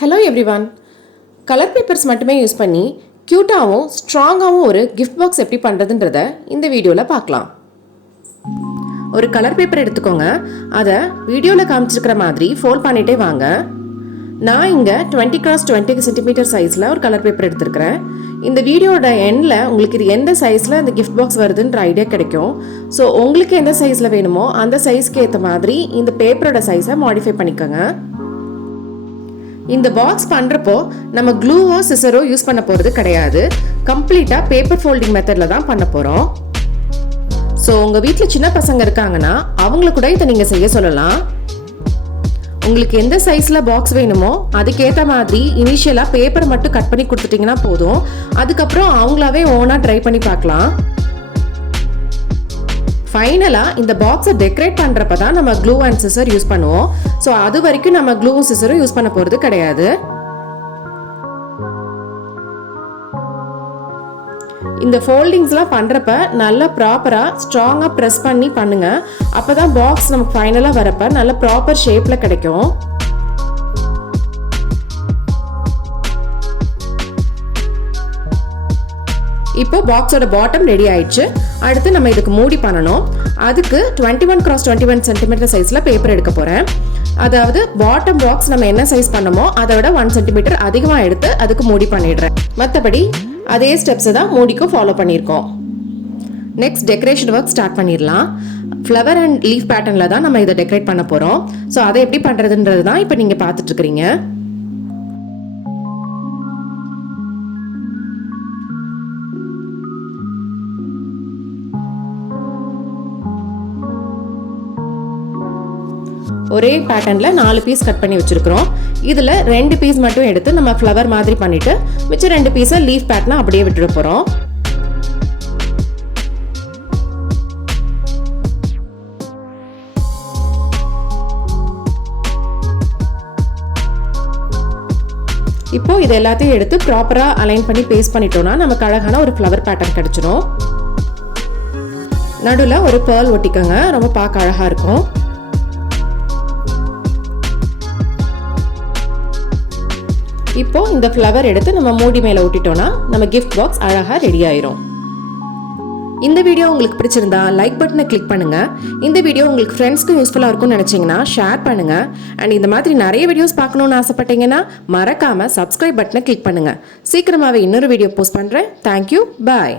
Hello everyone. Colour papers மட்டுமே use பண்ணி க்யூட்டாகவும் ஸ்ட்ராங்காகவும் ஒரு கிஃப்ட் பாக்ஸ் எப்படி பண்ணுறதுன்றத இந்த வீடியோவில் பார்க்கலாம். ஒரு கலர் பேப்பர் எடுத்துக்கோங்க. அதை வீடியோவில் காமிச்சிருக்கிற மாதிரி ஃபோல்ட் பண்ணிகிட்டே வாங்க. நான் இங்கே 20x20 சென்டிமீட்டர் சைஸில் ஒரு கலர் பேப்பர் எடுத்துருக்கிறேன். இந்த வீடியோட எண்டில் உங்களுக்கு இது எந்த சைஸில் இந்த கிஃப்ட் பாக்ஸ் வருதுன்ற ஐடியா கிடைக்கும். ஸோ உங்களுக்கு எந்த சைஸில் வேணுமோ அந்த சைஸ்க்கு ஏற்ற மாதிரி இந்த பேப்பரோட சைஸை மாடிஃபை பண்ணிக்கோங்க. இந்த பாக்ஸ் பண்ணுறப்போ நம்ம க்ளூவோ சிசரோ யூஸ் பண்ண போகிறது கிடையாது. கம்ப்ளீட்டாக பேப்பர் ஃபோல்டிங் மெத்தடில் தான் பண்ண போகிறோம். ஸோ உங்கள் வீட்டில் சின்ன பசங்க இருக்காங்கன்னா அவங்கள கூட இதை நீங்கள் செய்ய சொல்லலாம். உங்களுக்கு எந்த சைஸில் பாக்ஸ் வேணுமோ அதுக்கேற்ற மாதிரி இனிஷியலாக பேப்பர் மட்டும் கட் பண்ணி கொடுத்துட்டிங்கன்னா போதும். அதுக்கப்புறம் அவங்களாவே ஓனாக ட்ரை பண்ணி பார்க்கலாம். ஃபைனலாக இந்த பாக்ஸை டெக்கரேட் பண்ணுறப்ப தான் நம்ம க்ளூ அண்ட் சிசர் யூஸ் பண்ணுவோம். ஸோ அது வரைக்கும் நம்ம க்ளூவும் சிசரும் யூஸ் பண்ண போகிறது கிடையாது. இந்த ஃபோல்டிங்ஸ்லாம் பண்ணுறப்ப நல்லா ப்ராப்பராக ஸ்ட்ராங்காக ப்ரெஸ் பண்ணி பண்ணுங்கள். அப்போ தான் பாக்ஸ் நமக்கு ஃபைனலாக வரப்போ நல்ல ப்ராப்பர் ஷேப்பில் கிடைக்கும். இப்போ பாக்ஸோட பாட்டம் ரெடி ஆயிடுச்சு. அடுத்து நம்ம இதுக்கு மூடி பண்ணணும். அதுக்கு 21x21 சென்டிமீட்டர் சைஸில் பேப்பர் எடுக்க போகிறேன். அதாவது பாட்டம் பாக்ஸ் நம்ம என்ன சைஸ் பண்ணமோ அதை விட 1 சென்டிமீட்டர் அதிகமாக எடுத்து அதுக்கு மூடி பண்ணிடுறேன். மற்றபடி அதே ஸ்டெப்ஸை தான் மூடிக்கும் ஃபாலோ பண்ணியிருக்கோம். நெக்ஸ்ட் டெக்கரேஷன் ஒர்க் ஸ்டார்ட் பண்ணிடலாம். ஃப்ளவர் அண்ட் லீஃப் பேட்டர்னில் தான் நம்ம இதை டெக்கரேட் பண்ண போகிறோம். ஸோ அதை எப்படி பண்ணுறதுன்றது தான் இப்போ நீங்கள் பார்த்துட்ருக்கிறீங்க. ஒரே பேட்டர்னில் 4 பீஸ் கட் பண்ணி வச்சுருக்கிறோம். இதில் 2 பீஸ் மட்டும் எடுத்து நம்ம ஃப்ளவர் மாதிரி பண்ணிவிட்டு மிச்சம் 2 பீஸை லீஃப் பேட்டர்னாக அப்படியே விட்டுட போகிறோம். இப்போ இது எல்லாத்தையும் எடுத்து ப்ராப்பராக அலைன் பண்ணி பேஸ்ட் பண்ணிட்டோம்னா நமக்கு அழகான ஒரு ஃப்ளவர் பேட்டர்ன் கிடைச்சிடும். நடுவில் ஒரு பேர்ல் ஒட்டிக்கோங்க, ரொம்ப பார்க்க அழகாக இருக்கும். இப்போ இந்த ஃப்ளவர் எடுத்து நம்ம மூடி மேலே ஒட்டிட்டோம்னா நம்ம கிஃப்ட் பாக்ஸ் அழகாக ரெடி ஆயிரும். இந்த வீடியோ உங்களுக்கு பிடிச்சிருந்தா லைக் பட்டனை கிளிக் பண்ணுங்க. இந்த வீடியோ உங்களுக்கு ஃப்ரெண்ட்ஸ்க்கு யூஸ்ஃபுல்லாக இருக்கும்னு நினச்சிங்கன்னா ஷேர் பண்ணுங்க. அண்ட் இந்த மாதிரி நிறைய வீடியோஸ் பார்க்கணுன்னு ஆசைப்பட்டீங்கன்னா மறக்காம சப்ஸ்கிரைப் பட்டனை கிளிக் பண்ணுங்க. சீக்கிரமாகவே இன்னொரு வீடியோ போஸ்ட் பண்ணுறேன். தேங்க்யூ, பாய்.